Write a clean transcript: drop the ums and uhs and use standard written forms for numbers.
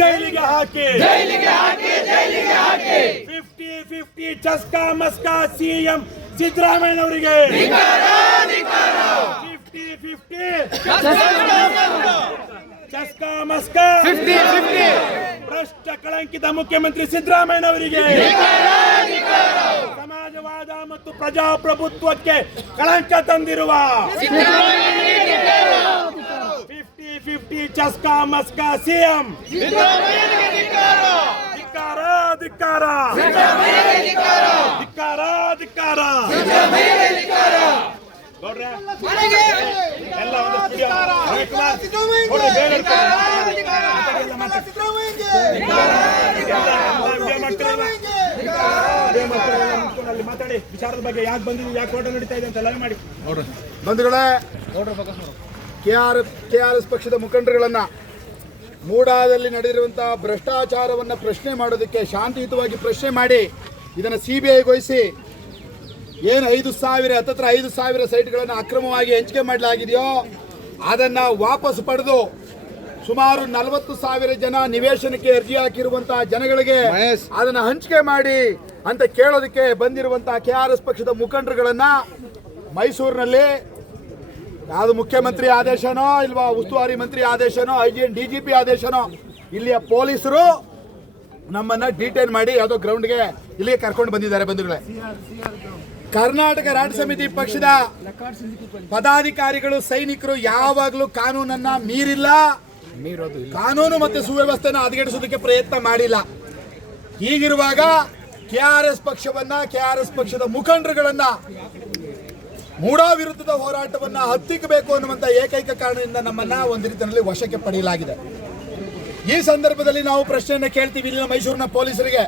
ಜೈಲಿಗೆ ಹಾಕಿ 50-50 ಚಸ್ಕಾ ಮಸ್ಕಾ ಸಿಎಂ ಸಿದ್ದರಾಮಯ್ಯನವರಿಗೆ 50-50 ಚಸ್ಕಾ ಮಸ್ಕಾ ಭ್ರಷ್ಟ ಕಳಂಕಿತ ಮುಖ್ಯಮಂತ್ರಿ ಸಿದ್ದರಾಮಯ್ಯನವರಿಗೆ ಸಮಾಜವಾದ ಮತ್ತು ಪ್ರಜಾಪ್ರಭುತ್ವಕ್ಕೆ ಕಳಂಕ ತಂದಿರುವ 50-50 ಚಸ್ಕಾ ಮಸ್ಕಾ ಸಿಎಂ ಧಿಕ್ಕಾರ ಧಿಕ್ಕಾರ ಧಿಕ್ಕಾರ ಧಿಕ್ಕಾರ ಗೌಡ್ರೆ ಎಲ್ಲ ಮಾತಾಡಿ ವಿಚಾರದ ಬಗ್ಗೆ ಯಾಕೆ ಬಂದಿದ್ದೀವಿ, ಯಾಕೆ ಹೋರಾಟ ನಡೀತಾ ಇದೆ ಅಂತ ಲೈವ್ ಮಾಡಿ. ಬಂಧುಗಳೇ, ಕೆಆರ್ಎಸ್ ಪಕ್ಷದ ಮುಖಂಡರುಗಳನ್ನ ಮೂಡಾದಲ್ಲಿ ನಡೆದಿರುವಂತಹ ಭ್ರಷ್ಟಾಚಾರವನ್ನು ಪ್ರಶ್ನೆ ಮಾಡೋದಕ್ಕೆ ಶಾಂತಿಯುತವಾಗಿ ಪ್ರಶ್ನೆ ಮಾಡಿ ಇದನ್ನು ಸಿಬಿಐಗೊಳಿಸಿ ಏನು 5,000 ಸೈಟ್ಗಳನ್ನು ಅಕ್ರಮವಾಗಿ ಹಂಚಿಕೆ ಮಾಡಲಾಗಿದೆಯೋ ಅದನ್ನು ವಾಪಸ್ ಪಡೆದು ಸುಮಾರು 40,000 ಜನ ನಿವೇಶನಕ್ಕೆ ಅರ್ಜಿ ಹಾಕಿರುವಂತಹ ಜನಗಳಿಗೆ ಅದನ್ನು ಹಂಚಿಕೆ ಮಾಡಿ ಅಂತ ಕೇಳೋದಕ್ಕೆ ಬಂದಿರುವಂತಹ ಕೆಆರ್ಎಸ್ ಪಕ್ಷದ ಮುಖಂಡರುಗಳನ್ನ ಮೈಸೂರಿನಲ್ಲಿ ಯಾವುದು ಮುಖ್ಯಮಂತ್ರಿ ಆದೇಶನೋ ಇಲ್ವಾ ಉಸ್ತುವಾರಿ ಮಂತ್ರಿ ಆದೇಶನೋ ಡಿಜಿಪಿ ಆದೇಶನೋ ಇಲ್ಲಿಯ ಪೊಲೀಸರು ನಮ್ಮನ್ನ ಡಿಟೈನ್ ಮಾಡಿ ಯಾವುದೋ ಗ್ರೌಂಡ್ಗೆ ಇಲ್ಲಿಗೆ ಕರ್ಕೊಂಡು ಬಂದಿದ್ದಾರೆ. ಬಂಧುಗಳೇ, ಕರ್ನಾಟಕ ರಾಜ್ಯ ಸಮಿತಿ ಪಕ್ಷದ ಪದಾಧಿಕಾರಿಗಳು ಸೈನಿಕರು ಯಾವಾಗಲೂ ಕಾನೂನನ್ನ ಮೀರಿಲ್ಲ, ಕಾನೂನು ಮತ್ತು ಸುವ್ಯವಸ್ಥೆನ ಹದಗೆಡಿಸೋದಕ್ಕೆ ಪ್ರಯತ್ನ ಮಾಡಿಲ್ಲ. ಹೀಗಿರುವಾಗ ಕೆಆರ್ಎಸ್ ಪಕ್ಷವನ್ನ ಕೆಆರ್ಎಸ್ ಪಕ್ಷದ ಮುಖಂಡರುಗಳನ್ನ ಮೂಡಾ ವಿರುದ್ಧದ ಹೋರಾಟವನ್ನ ಹತ್ತಿಕ್ಕಬೇಕು ಅನ್ನುವಂಥ ಏಕೈಕ ಕಾರಣದಿಂದ ನಮ್ಮನ್ನ ಒಂದು ರೀತಿಯಲ್ಲಿ ವಶಕ್ಕೆ ಪಡೆಯಲಾಗಿದೆ. ಈ ಸಂದರ್ಭದಲ್ಲಿ ನಾವು ಪ್ರಶ್ನೆಯನ್ನ ಕೇಳ್ತೀವಿ ಇಲ್ಲಿನ ಮೈಸೂರಿನ ಪೊಲೀಸರಿಗೆ,